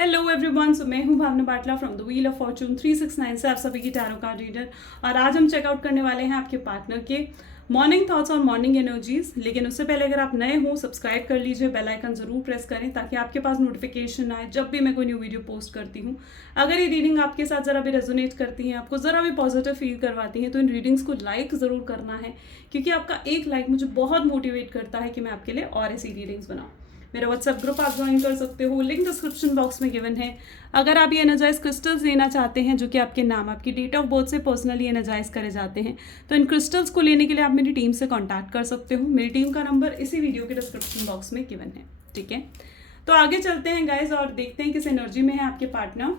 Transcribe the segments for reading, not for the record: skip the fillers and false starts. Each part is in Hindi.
हेलो एवरीवन, सो मैं हूं Bhavna Batla from the wheel of fortune 369 से आप सभी की टैरो कार्ड रीडर। और आज हम चेकआउट करने वाले हैं आपके पार्टनर के मॉर्निंग थॉट्स और मॉर्निंग एनर्जीज। लेकिन उससे पहले अगर आप नए हो सब्सक्राइब कर लीजिए, बेल आइकन जरूर प्रेस करें ताकि आपके पास नोटिफिकेशन आए जब भी मैं कोई न्यू वीडियो पोस्ट करती हूँ। अगर ये रीडिंग आपके साथ ज़रा भी रेजोनेट करती है, आपको ज़रा भी पॉजिटिव फील करवाती है, तो इन रीडिंग्स को लाइक ज़रूर करना है, क्योंकि आपका एक लाइक मुझे बहुत मोटिवेट करता है कि मैं आपके लिए और ऐसी रीडिंग्स बनाऊँ। मेरा व्हाट्सएप ग्रुप आप ज्वाइन कर सकते हो, लिंक डिस्क्रिप्शन बॉक्स में गिवन है। अगर आप ये एनर्जाइज क्रिस्टल्स लेना चाहते हैं जो कि आपके नाम, आपकी डेट ऑफ बर्थ से पर्सनली एनर्जाइज करे जाते हैं, तो इन क्रिस्टल्स को लेने के लिए आप मेरी टीम से कांटेक्ट कर सकते हो। मेरी टीम का नंबर इसी वीडियो के डिस्क्रिप्शन बॉक्स में गिवन है। ठीक है, तो आगे चलते हैं गाइज और देखते हैं किस एनर्जी में है आपके पार्टनर।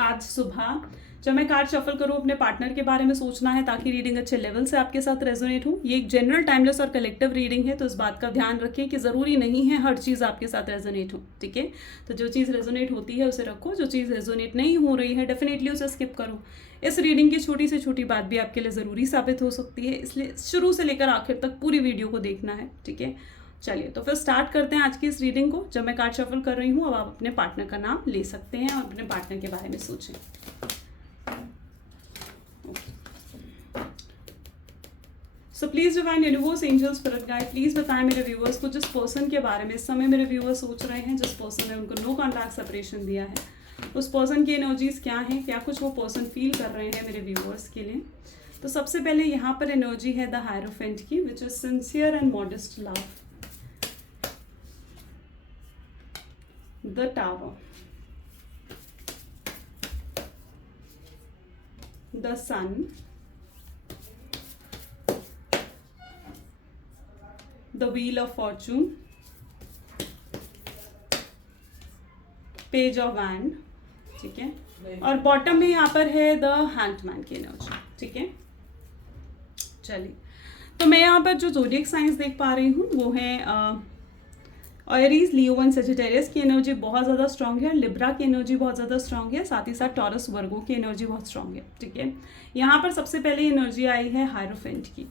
आज सुबह जब मैं कार्ड शफल करूँ, अपने पार्टनर के बारे में सोचना है ताकि रीडिंग अच्छे लेवल से आपके साथ रेजोनेट हो। ये एक जनरल, टाइमलेस और कलेक्टिव रीडिंग है, तो इस बात का ध्यान रखें कि ज़रूरी नहीं है हर चीज़ आपके साथ रेजोनेट हो। ठीक है, तो जो चीज़ रेजोनेट होती है उसे रखो, जो चीज़ रेजोनेट नहीं हो रही है डेफिनेटली उसे स्किप करो। इस रीडिंग की छोटी से छोटी बात भी आपके लिए ज़रूरी साबित हो सकती है, इसलिए शुरू से लेकर आखिर तक पूरी वीडियो को देखना है। ठीक है, चलिए तो फिर स्टार्ट करते हैं आज की इस रीडिंग को। जब मैं कार्ड शफल कर रही हूँ, अब आप अपने पार्टनर का नाम ले सकते हैं और अपने पार्टनर के बारे में सोचें। So please divine universe, angels, spirit guide, please बताएं मेरे व्यूअर्स को जिस पर्सन के बारे में इस समय मेरे व्यूअर्स सोच रहे हैं, जिस पर्सन ने उनको नो कॉन्टैक्ट सेपरेशन दिया है, उस पर्सन की एनर्जीज क्या हैं, क्या कुछ वो पर्सन फील कर रहे हैं मेरे व्यूअर्स के लिए। तो सबसे पहले यहाँ पर एनर्जी है द हायरोफेंट की, which is sincere and modest love. The tower, the sun, the wheel of fortune, page of wand. ठीक है, और बॉटम में यहाँ पर है द हैंडमैन की एनर्जी। ठीक है, चलिए तो मैं यहाँ पर जो ज़ोडिएक साइंस देख पा रही हूँ वो है एरीज, लियो एंड सजिटेरियस की एनर्जी बहुत ज़्यादा स्ट्रांग है, लिब्रा की एनर्जी बहुत ज़्यादा स्ट्रांग है, साथ ही साथ टॉरस, वर्गो की एनर्जी बहुत स्ट्रांग है। ठीक है, यहाँ पर सबसे पहले एनर्जी आई है हायरोफेंट की।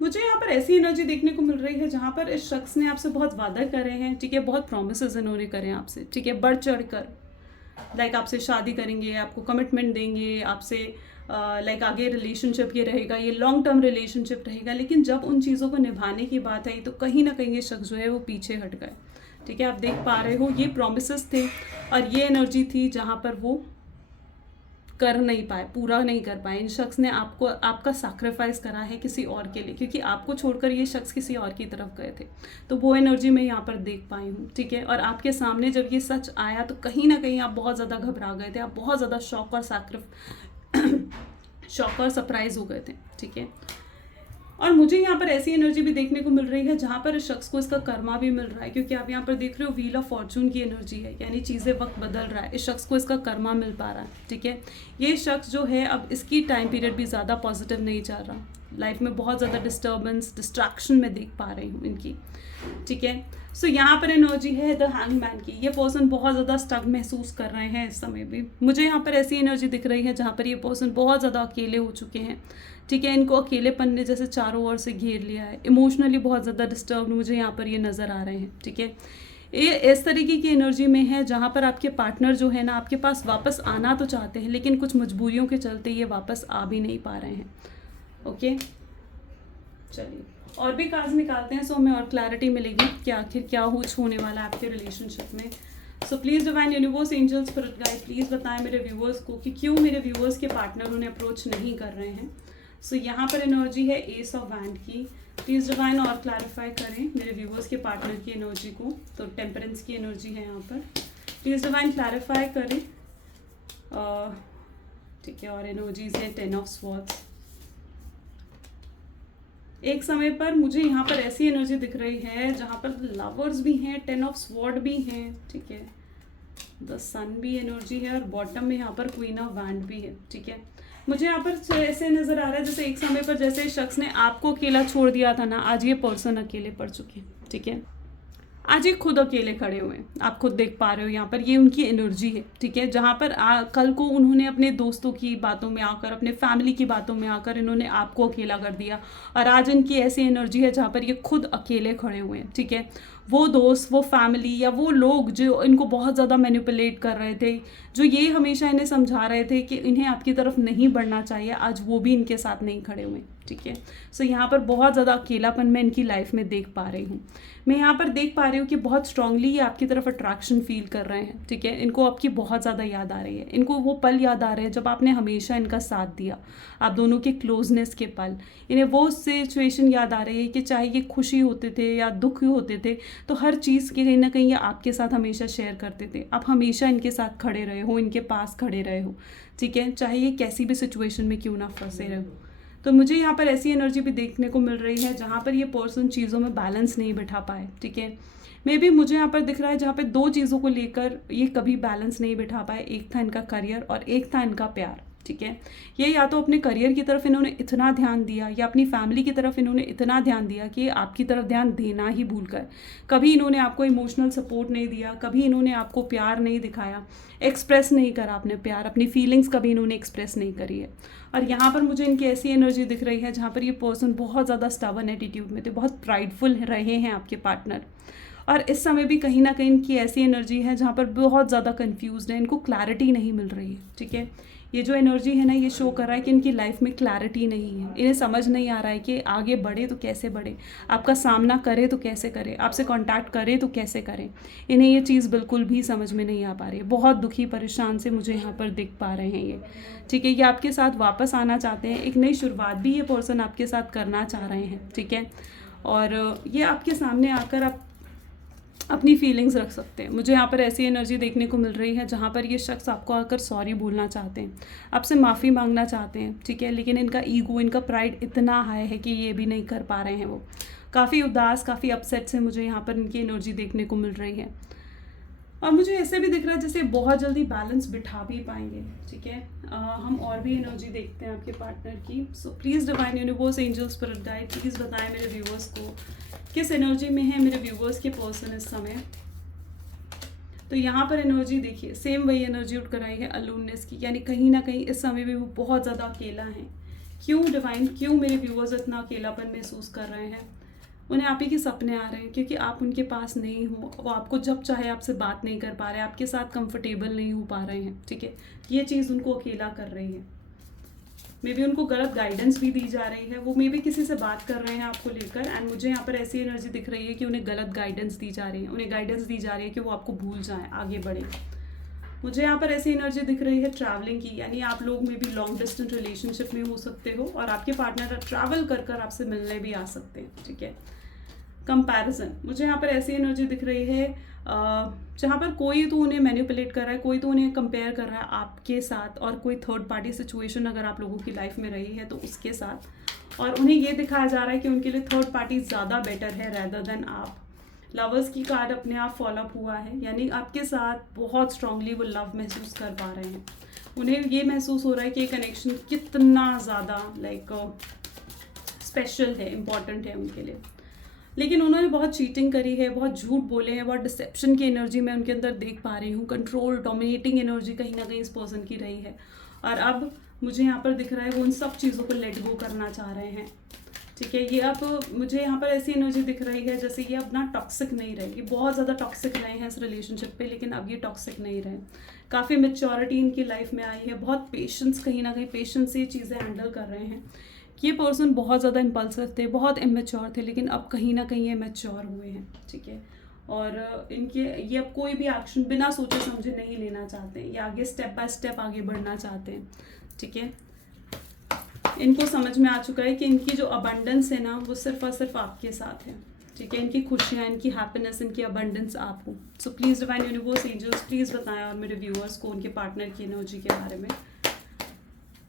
मुझे यहाँ पर ऐसी एनर्जी देखने को मिल रही है जहाँ पर इस शख्स ने आपसे बहुत वादा करे हैं। ठीक है, बहुत प्रोमिसेस इन्होंने करे आपसे। ठीक है, बढ़ चढ़ कर लाइक आपसे शादी करेंगे, आपको कमिटमेंट देंगे, आपसे लाइक आगे रिलेशनशिप ये रहेगा, ये लॉन्ग टर्म रिलेशनशिप रहेगा। लेकिन जब उन चीज़ों को निभाने की बात आई तो कहीं ना कहीं ये शख्स जो है वो पीछे हट गए। ठीक है, आप देख पा रहे हो ये प्रोमिसेस थे और ये एनर्जी थी जहाँ पर वो कर नहीं पाए, पूरा नहीं कर पाए। इन शख्स ने आपका सैक्रिफाइस करा है किसी और के लिए, क्योंकि आपको छोड़कर ये शख्स किसी और की तरफ गए थे। तो वो एनर्जी मैं यहाँ पर देख पाई हूँ। ठीक है, और आपके सामने जब ये सच आया तो कहीं ना कहीं आप बहुत ज़्यादा घबरा गए थे, आप बहुत ज़्यादा शॉक और सरप्राइज हो गए थे। ठीक है, और मुझे यहाँ पर ऐसी एनर्जी भी देखने को मिल रही है जहाँ पर इस शख्स को इसका कर्मा भी मिल रहा है, क्योंकि आप यहाँ पर देख रहे हो व्हील ऑफ फॉर्चून की एनर्जी है, यानी चीज़ें वक्त बदल रहा है, इस शख्स को इसका कर्मा मिल पा रहा है। ठीक है, ये शख्स जो है अब इसकी टाइम पीरियड भी ज़्यादा पॉजिटिव नहीं जा रहा, लाइफ में बहुत ज़्यादा डिस्टर्बेंस, डिस्ट्रैक्शन में देख पा रही हूँ इनकी। ठीक है, सो यहाँ पर एनर्जी है द हैंगमैन की। ये पर्सन बहुत ज़्यादा स्टक महसूस कर रहे हैं इस समय भी। मुझे यहाँ पर ऐसी एनर्जी दिख रही है जहाँ पर ये पर्सन बहुत ज़्यादा अकेले हो चुके हैं। ठीक है, इनको अकेलेपन ने जैसे चारों ओर से घेर लिया है, इमोशनली बहुत ज़्यादा डिस्टर्ब मुझे यहाँ पर ये नज़र आ रहे हैं। ठीक है, ये इस तरीके की एनर्जी में है जहाँ पर आपके पार्टनर जो है ना आपके पास वापस आना तो चाहते हैं, लेकिन कुछ मजबूरियों के चलते ये वापस आ भी नहीं पा रहे हैं। ओके, चलिए और भी कार्ड्स निकालते हैं, सो हमें और क्लैरिटी मिलेगी कि आखिर क्या होने वाला है आपके रिलेशनशिप में। सो please divine universe, angel, spirit guide, please बताएं मेरे व्यूअर्स को कि क्यों मेरे व्यूअर्स के पार्टनर उन्हें अप्रोच नहीं कर रहे हैं। सो यहाँ पर एनर्जी है एस ऑफ वैंड की। प्लीज़ डिवाइन और क्लैरिफाई करें मेरे व्यूअर्स के पार्टनर की एनर्जी को। तो टेम्परेंस की एनर्जी है यहाँ पर, प्लीज़ डिवाइन क्लैरिफाई करें। ठीक है, और एनर्जीज है 10 ऑफ स्वॉर्ड्स। एक समय पर मुझे यहाँ पर ऐसी एनर्जी दिख रही है जहाँ पर लवर्स भी हैं, 10 ऑफ स्वॉर्ड भी हैं। ठीक है, द सन भी एनर्जी है और बॉटम में यहाँ पर क्वीन ऑफ वैंड भी है। ठीक है, मुझे यहाँ पर ऐसे नज़र आ रहा है जैसे एक समय पर जैसे शख्स ने आपको अकेला छोड़ दिया था ना, आज ये पर्सन अकेले पड़ चुके हैं। ठीक है, आज ये खुद अकेले खड़े हुए हैं, आप खुद देख पा रहे हो यहाँ पर, ये उनकी एनर्जी है, ठीक है। जहाँ पर कल को उन्होंने अपने दोस्तों की बातों में आकर, अपने फैमिली की बातों में आकर इन्होंने आपको अकेला कर दिया, और आज इनकी ऐसी एनर्जी है जहाँ पर ये खुद अकेले खड़े हुए हैं, ठीक है। वो दोस्त, वो फैमिली या वो लोग जो इनको बहुत ज़्यादा मैनिपुलेट कर रहे थे, जो ये हमेशा इन्हें समझा रहे थे कि इन्हें आपकी तरफ नहीं बढ़ना चाहिए, आज वो भी इनके साथ नहीं खड़े हुए, ठीक है। सो यहाँ पर बहुत ज़्यादा अकेलापन मैं इनकी लाइफ में देख पा रही हूँ। मैं यहाँ पर देख पा रही हूँ कि बहुत स्ट्रांगली ये आपकी तरफ अट्रैक्शन फील कर रहे हैं, ठीक है। इनको आपकी बहुत ज़्यादा याद आ रही है, इनको वो पल याद आ रहे हैं जब आपने हमेशा इनका साथ दिया, आप दोनों के क्लोजनेस के पल। इन्हें वो सिचुएशन याद आ रही है कि चाहे ये खुशी होते थे या दुख होते थे, तो हर चीज़ के कहीं ना कहीं ये आपके साथ हमेशा शेयर करते थे। आप हमेशा इनके साथ खड़े रहे हो, इनके पास खड़े रहे हो, ठीक है, चाहे ये कैसी भी सिचुएशन में क्यों ना फंसे रहे हो। तो मुझे यहाँ पर ऐसी एनर्जी भी देखने को मिल रही है जहाँ पर ये पर्सन चीज़ों में बैलेंस नहीं बिठा पाए, ठीक है। मे बी मुझे यहाँ पर दिख रहा है जहाँ पे दो चीज़ों को लेकर ये कभी बैलेंस नहीं बिठा पाए, एक था इनका करियर और एक था इनका प्यार, ठीक है। ये या तो अपने करियर की तरफ इन्होंने इतना ध्यान दिया या अपनी फैमिली की तरफ इन्होंने इतना ध्यान दिया कि आपकी तरफ ध्यान देना ही भूल गए। कभी इन्होंने आपको इमोशनल सपोर्ट नहीं दिया, कभी इन्होंने आपको प्यार नहीं दिखाया, एक्सप्रेस नहीं करा अपने प्यार, अपनी फीलिंग्स कभी इन्होंने एक्सप्रेस नहीं करी है। और यहाँ पर मुझे इनकी ऐसी एनर्जी दिख रही है जहाँ पर ये पर्सन बहुत ज़्यादा स्टबर्न एटीट्यूड में थे, बहुत प्राइडफुल रहे हैं आपके पार्टनर। और इस समय भी कहीं ना कहीं इनकी ऐसी एनर्जी है जहाँ पर बहुत ज़्यादा कंफ्यूज्ड है, इनको क्लैरिटी नहीं मिल रही है, ठीक है। ये जो एनर्जी है ना, ये शो कर रहा है कि इनकी लाइफ में क्लैरिटी नहीं है, इन्हें समझ नहीं आ रहा है कि आगे बढ़े तो कैसे बढ़े, आपका सामना करे तो कैसे करे, आपसे कांटेक्ट करे तो कैसे करें। इन्हें ये चीज़ बिल्कुल भी समझ में नहीं आ पा रही है। बहुत दुखी परेशान से मुझे यहाँ पर दिख पा रहे हैं ये, ठीक है। ये आपके साथ वापस आना चाहते हैं, एक नई शुरुआत भी ये पर्सन आपके साथ करना चाह रहे हैं, ठीक है। और ये आपके सामने आकर आप अपनी फीलिंग्स रख सकते हैं। मुझे यहाँ पर ऐसी एनर्जी देखने को मिल रही है जहाँ पर ये शख्स आपको आकर सॉरी बोलना चाहते हैं, आपसे माफ़ी मांगना चाहते हैं, ठीक है। लेकिन इनका ईगो, इनका प्राइड इतना हाई है कि ये भी नहीं कर पा रहे हैं। वो काफ़ी उदास, काफ़ी अपसेट से मुझे यहाँ पर इनकी एनर्जी देखने को मिल रही है। और मुझे ऐसे भी दिख रहा है जैसे बहुत जल्दी बैलेंस बिठा भी पाएंगे, ठीक है। हम और भी एनर्जी देखते हैं आपके पार्टनर की। सो please divine universe, angel, spirit guide, please बताएं मेरे व्यूवर्स को किस एनर्जी में है मेरे व्यूवर्स के पर्सन इस समय। तो यहाँ पर एनर्जी देखिए, सेम वही एनर्जी उठ कर आई है अलोननेस की, यानी कहीं ना कहीं इस समय भी वो बहुत ज़्यादा अकेला है। क्यों डिवाइन, क्यों मेरे व्यूवर्स इतना अकेलापन महसूस कर रहे हैं? उन्हें आप ही के सपने आ रहे हैं क्योंकि आप उनके पास नहीं हो, वो आपको जब चाहे आपसे बात नहीं कर पा रहे, आपके साथ कंफर्टेबल नहीं हो पा रहे हैं, ठीक है। ये चीज़ उनको अकेला कर रही है। मे बी उनको गलत गाइडेंस भी दी जा रही है, वो मे बी किसी से बात कर रहे हैं आपको लेकर, एंड मुझे यहाँ पर ऐसी एनर्जी दिख रही है कि उन्हें गलत गाइडेंस दी जा रही है, उन्हें गाइडेंस दी जा रही है कि वो आपको भूल जाएं, आगे बढ़े। मुझे यहाँ पर ऐसी एनर्जी दिख रही है ट्रैवलिंग की, यानी आप लोग में भी लॉन्ग डिस्टेंस रिलेशनशिप में हो सकते हो और आपके पार्टनर ट्रैवल कर आपसे मिलने भी आ सकते हैं, ठीक है। कंपैरिजन, मुझे यहाँ पर ऐसी एनर्जी दिख रही है जहाँ पर कोई तो उन्हें मैनिपुलेट कर रहा है, कोई तो उन्हें कंपेयर कर रहा है आपके साथ, और कोई थर्ड पार्टी सिचुएशन अगर आप लोगों की लाइफ में रही है तो उसके साथ, और उन्हें ये दिखाया जा रहा है कि उनके लिए थर्ड पार्टी ज़्यादा बेटर है रैदर देन आप। लवर्स की कार्ड अपने आप फॉलो अप हुआ है, यानी आपके साथ बहुत स्ट्रांगली वो लव महसूस कर पा रहे हैं। उन्हें ये महसूस हो रहा है कि ये कनेक्शन कितना ज़्यादा स्पेशल है, इम्पॉर्टेंट है उनके लिए। लेकिन उन्होंने बहुत चीटिंग करी है, बहुत झूठ बोले हैं, बहुत डिसेप्शन की एनर्जी मैं उनके अंदर देख पा रही हूँ। कंट्रोल, डोमिनेटिंग एनर्जी कहीं ना कहीं इस पर्सन की रही है, और अब मुझे यहाँ पर दिख रहा है वो उन सब चीज़ों को लेट गो करना चाह रहे हैं, ठीक है। ये अब मुझे यहाँ पर ऐसी एनर्जी दिख रही है जैसे ये अब ना टॉक्सिक नहीं रहे, ये बहुत ज़्यादा टॉक्सिक रहे हैं इस रिलेशनशिप पे, लेकिन अब ये टॉक्सिक नहीं रहे। काफ़ी मैच्योरिटी इनकी लाइफ में आई है, बहुत पेशेंस, कहीं ना कहीं पेशेंस से ये चीज़ें हैंडल कर रहे हैं। ये पर्सन बहुत ज़्यादा इम्पल्सिव थे, बहुत इमेच्योर थे, लेकिन अब कहीं ना कहीं ये मैच्योर हुए हैं, ठीक है। और इनके ये अब कोई भी एक्शन बिना सोचे समझे नहीं लेना चाहते हैं, ये आगे स्टेप बाय स्टेप आगे बढ़ना चाहते हैं, ठीक है। इनको समझ में आ चुका है कि इनकी जो अबंडेंस है ना वो सिर्फ और सिर्फ आपके साथ है, ठीक है। इनकी खुशियाँ, इनकी हैप्पीनेस, इनकी अबंडेंस आप हो। So please divine universe, angels, please बताएं और मेरे व्यूअर्स को उनके पार्टनर की एनर्जी के बारे में।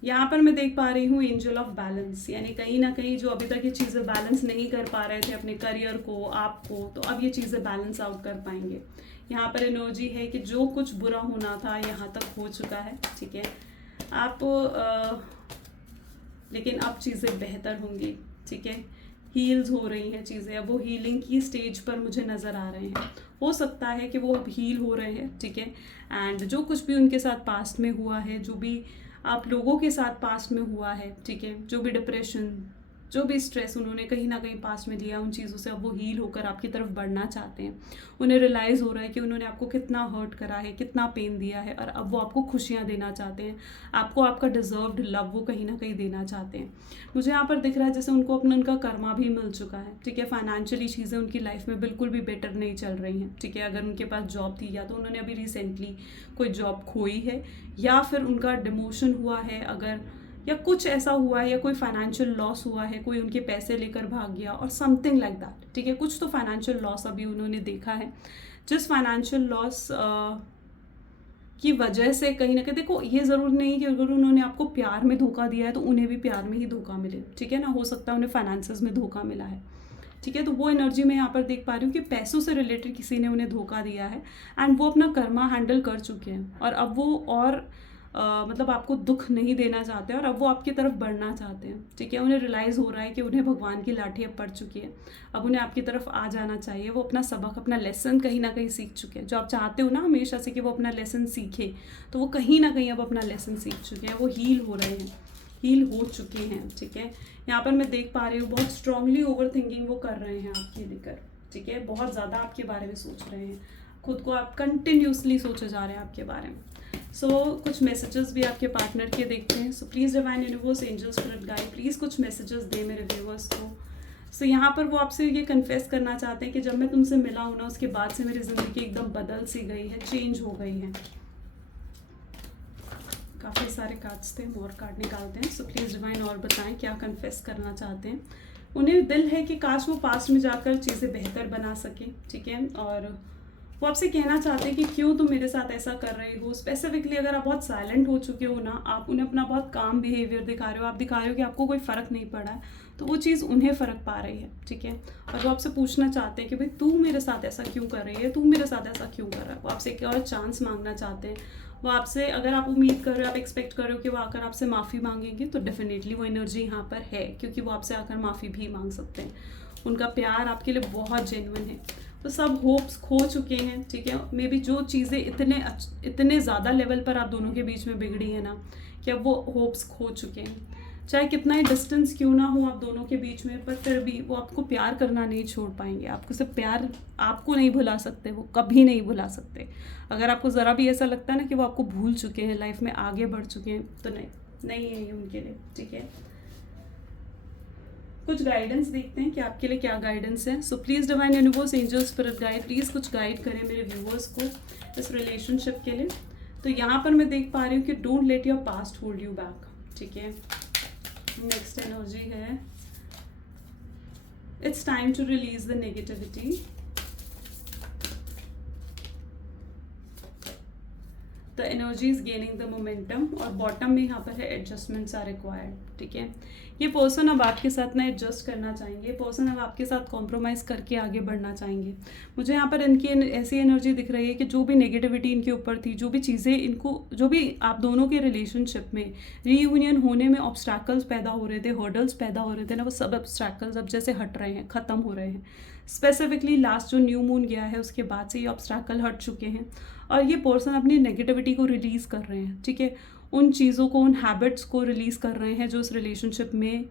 यहाँ पर मैं देख पा रही हूँ एंजल ऑफ बैलेंस, यानी कहीं ना कहीं जो अभी तक ये चीज़ें बैलेंस नहीं कर पा रहे थे अपने करियर को, आपको, तो अब ये चीज़ें बैलेंस आउट कर पाएंगे। यहाँ पर एनर्जी है कि जो कुछ बुरा होना था यहाँ तक हो चुका है, ठीक है। आप लेकिन अब चीज़ें बेहतर होंगी, ठीक है। हील्स हो रही हैं चीज़ें, अब वो हीलिंग की स्टेज पर मुझे नज़र आ रहे हैं। हो सकता है कि वो अब हील हो रहे हैं, ठीक है। एंड जो कुछ भी उनके साथ पास्ट में हुआ है, जो भी आप लोगों के साथ पास्ट में हुआ है, ठीक है, जो भी डिप्रेशन, जो भी स्ट्रेस उन्होंने कहीं ना कहीं पास्ट में लिया, उन चीज़ों से अब वो हील होकर आपकी तरफ बढ़ना चाहते हैं। उन्हें रियलाइज़ हो रहा है कि उन्होंने आपको कितना हर्ट करा है, कितना पेन दिया है, और अब वो आपको खुशियाँ देना चाहते हैं, आपको आपका डिज़र्व्ड लव वो कहीं ना कहीं देना चाहते हैं। मुझे यहाँ पर दिख रहा है जैसे उनको अपना उनका कर्मा भी मिल चुका है, ठीक है। फाइनेंशियली चीज़ें उनकी लाइफ में बिल्कुल भी बेटर नहीं चल रही हैं, ठीक है। अगर उनके पास जॉब थी, या तो उन्होंने अभी रिसेंटली कोई जॉब खोई है, या फिर उनका डिमोशन हुआ है अगर, या कुछ ऐसा हुआ है, या कोई फाइनेंशियल लॉस हुआ है, कोई उनके पैसे लेकर भाग गया और समथिंग लाइक दैट, ठीक है। कुछ तो फाइनेंशियल लॉस अभी उन्होंने देखा है, जिस फाइनेंशियल लॉस की वजह से कहीं ना कहीं, देखो ये ज़रूर नहीं कि अगर उन्होंने आपको प्यार में धोखा दिया है तो उन्हें भी प्यार में ही धोखा मिले, ठीक है ना। हो सकता है उन्हें फाइनेंसेस में धोखा मिला है, ठीक है। तो वो एनर्जी मैं यहाँ पर देख पा रही हूँ कि पैसों से रिलेटेड किसी ने उन्हें धोखा दिया है, एंड वो अपना कर्मा हैंडल कर चुके हैं, और अब वो और मतलब आपको दुख नहीं देना चाहते, और अब वो आपकी तरफ बढ़ना चाहते हैं, ठीक है। उन्हें रियलाइज़ हो रहा है कि उन्हें भगवान की लाठी अब पड़ चुकी है, अब उन्हें आपकी तरफ आ जाना चाहिए। वो अपना सबक, अपना लेसन कहीं ना कहीं सीख चुके हैं। जो आप चाहते हो ना हमेशा से कि वो अपना लेसन सीखे, तो वो कहीं ना कहीं अब अपना लेसन सीख चुके हैं, वो हील हो रहे हैं, हील हो चुके हैं, ठीक है। यहाँ पर मैं देख पा रही हूँ बहुत स्ट्रांगली ओवर थिंकिंग वो कर रहे हैं आपके लेकर, ठीक है। बहुत ज़्यादा आपके बारे में सोच रहे हैं, खुद को आप कंटिन्यूसली सोचे जा रहे हैं आपके बारे में। कुछ मैसेजेस भी आपके पार्टनर के देखते हैं। Please divine universe, angel, spirit guide, please कुछ मैसेजेस दें मेरे व्यूवर्स को। यहाँ पर वो आपसे ये कन्फेस करना चाहते हैं कि जब मैं तुमसे मिला हूँ ना, उसके बाद से मेरी ज़िंदगी एकदम बदल सी गई है, चेंज हो गई है। काफ़ी सारे कार्ड्स थे, मोर कार्ड निकालते हैं। प्लीज़ डिवाइन और बताएं क्या कन्फेस करना चाहते हैं। उन्हें दिल है कि काश वो पास्ट में जाकर चीज़ें बेहतर बना सकें, ठीक है। और वो आपसे कहना चाहते हैं कि क्यों तुम मेरे साथ ऐसा कर रही हो। स्पेसिफिकली अगर आप बहुत साइलेंट हो चुके हो ना, आप उन्हें अपना बहुत काम बिहेवियर दिखा रहे हो, आप दिखा रहे हो कि आपको कोई फ़र्क नहीं पड़ा है, तो वो चीज़ उन्हें फ़र्क पा रही है, ठीक है। और वो आपसे पूछना चाहते हैं कि भाई तू मेरे साथ ऐसा क्यों कर रही है, तू मेरे साथ ऐसा क्यों कर रहा है। वो आपसे एक और चांस मांगना चाहते हैं। वो आपसे, अगर आप उम्मीद कर रहे हो, आप एक्सपेक्ट कर रहे हो कि वो आकर आपसे माफ़ी मांगेंगे, तो डेफिनेटली वो एनर्जी यहाँ पर है, क्योंकि वो आपसे आकर माफ़ी भी मांग सकते हैं। उनका प्यार आपके लिए बहुत जेन्युइन है। तो सब होप्स खो चुके हैं, ठीक है। मे बी जो चीज़ें इतने ज़्यादा लेवल पर आप दोनों के बीच में बिगड़ी है ना, कि अब वो होप्स खो चुके हैं। चाहे कितना ही डिस्टेंस क्यों ना हो आप दोनों के बीच में, पर फिर भी वो आपको प्यार करना नहीं छोड़ पाएंगे। आपको सिर्फ प्यार, आपको नहीं भुला सकते, वो कभी नहीं भुला सकते। अगर आपको ज़रा भी ऐसा लगता है ना कि वो आपको भूल चुके हैं, लाइफ में आगे बढ़ चुके हैं, तो नहीं है ये उनके लिए, ठीक है। कुछ गाइडेंस देखते हैं कि आपके लिए क्या गाइडेंस है। Please divine universe, angel, spirit guide, please कुछ गाइड करें मेरे व्यूअर्स को इस रिलेशनशिप के लिए। तो यहाँ पर मैं देख पा रही हूँ कि don't let your past hold you back, ठीक है। नेक्स्ट एनर्जी है, it's time to release the negativity. The energy is gaining the momentum, और बॉटम में यहाँ पर है एडजस्टमेंट्स आर रिक्वायर्ड, ठीक है। ये पर्सन अब आपके साथ ना एडजस्ट करना चाहेंगे, ये पर्सन अब आपके साथ कॉम्प्रोमाइज़ करके आगे बढ़ना चाहेंगे। मुझे यहाँ पर इनकी ऐसी एनर्जी दिख रही है कि जो भी नेगेटिविटी इनके ऊपर थी, जो भी चीज़ें इनको, जो भी आप दोनों के रिलेशनशिप में रीयूनियन होने में ऑब्स्टैकल्स पैदा हो रहे थे, हर्डल्स पैदा हो रहे थे ना, वो सब ऑब्स्टैकल्स अब जैसे हट रहे हैं, ख़त्म हो रहे हैं। स्पेसिफिकली लास्ट जो न्यू मून गया है उसके बाद से ये ऑब्स्टैकल हट चुके हैं, और ये पर्सन अपनी नेगेटिविटी को रिलीज़ कर रहे हैं, ठीक है। उन चीज़ों को, उन हैबिट्स को रिलीज़ कर रहे हैं जो इस रिलेशनशिप में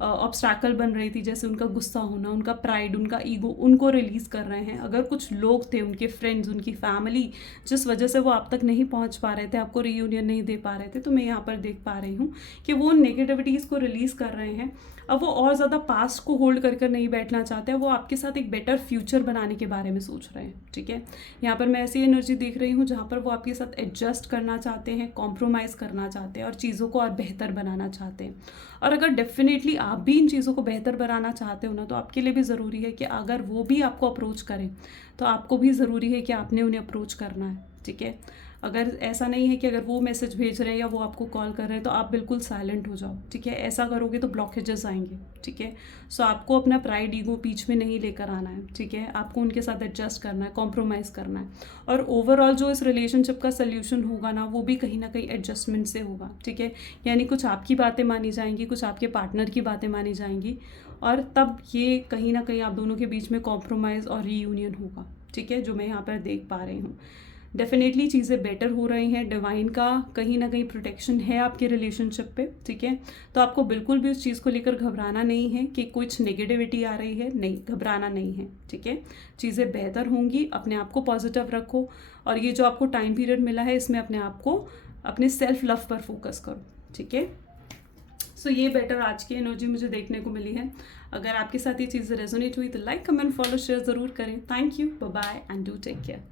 ऑब्स्टैकल बन रही थी, जैसे उनका गुस्सा होना, उनका प्राइड, उनका ईगो, उनको रिलीज़ कर रहे हैं। अगर कुछ लोग थे, उनके फ्रेंड्स, उनकी फैमिली, जिस वजह से वो आप तक नहीं पहुंच पा रहे थे, आपको रीयूनियन नहीं दे पा रहे थे, तो मैं यहाँ पर देख पा रही हूँ कि वो नेगेटिविटीज़ को रिलीज़ कर रहे हैं। अब वो और ज़्यादा पास्ट को होल्ड कर नहीं बैठना चाहते हैं, वो आपके साथ एक बेटर फ्यूचर बनाने के बारे में सोच रहे हैं, ठीक है। यहाँ पर मैं ऐसी एनर्जी देख रही हूँ जहाँ पर वो आपके साथ एडजस्ट करना चाहते हैं, कॉम्प्रोमाइज़ करना चाहते हैं, और चीज़ों को और बेहतर बनाना चाहते हैं। और अगर डेफिनेटली आप भी इन चीज़ों को बेहतर बनाना चाहते हो ना, तो आपके लिए भी ज़रूरी है कि अगर वो भी आपको अप्रोच करें, तो आपको भी ज़रूरी है कि आपने उन्हें अप्रोच करना है, ठीक है। अगर ऐसा नहीं है कि अगर वो मैसेज भेज रहे हैं या वो आपको कॉल कर रहे हैं तो आप बिल्कुल साइलेंट हो जाओ, ठीक है। ऐसा करोगे तो ब्लॉकेजेस आएंगे, ठीक है। आपको अपना प्राइड, ईगो बीच में नहीं लेकर आना है, ठीक है। आपको उनके साथ एडजस्ट करना है, कॉम्प्रोमाइज़ करना है, और ओवरऑल जो इस रिलेशनशिप का सोल्यूशन होगा ना, वो भी कहीं ना कहीं एडजस्टमेंट से होगा, ठीक है। यानी कुछ आपकी बातें मानी जाएंगी, कुछ आपके पार्टनर की बातें मानी जाएंगी, और तब ये कहीं ना कहीं आप दोनों के बीच में कॉम्प्रोमाइज़ और रीयूनियन होगा, ठीक है, जो मैं यहाँ पर देख पा रही हूँ। डेफिनेटली चीज़ें बेटर हो रही हैं, डिवाइन का कहीं ना कहीं प्रोटेक्शन है आपके रिलेशनशिप पे, ठीक है। तो आपको बिल्कुल भी उस चीज़ को लेकर घबराना नहीं है कि कुछ नेगेटिविटी आ रही है, नहीं, घबराना नहीं है, ठीक है। चीज़ें बेहतर होंगी, अपने आप को पॉजिटिव रखो, और ये जो आपको टाइम पीरियड मिला है इसमें अपने आप को, अपने सेल्फ लव पर फोकस करो, ठीक है। सो ये बेटर आज की एनर्जी मुझे देखने को मिली है। अगर आपके साथ ये चीज़ें रेजोनेट हुई तो लाइक, कमेंट, फॉलो, शेयर ज़रूर करें। Thank you, bye bye and do take care.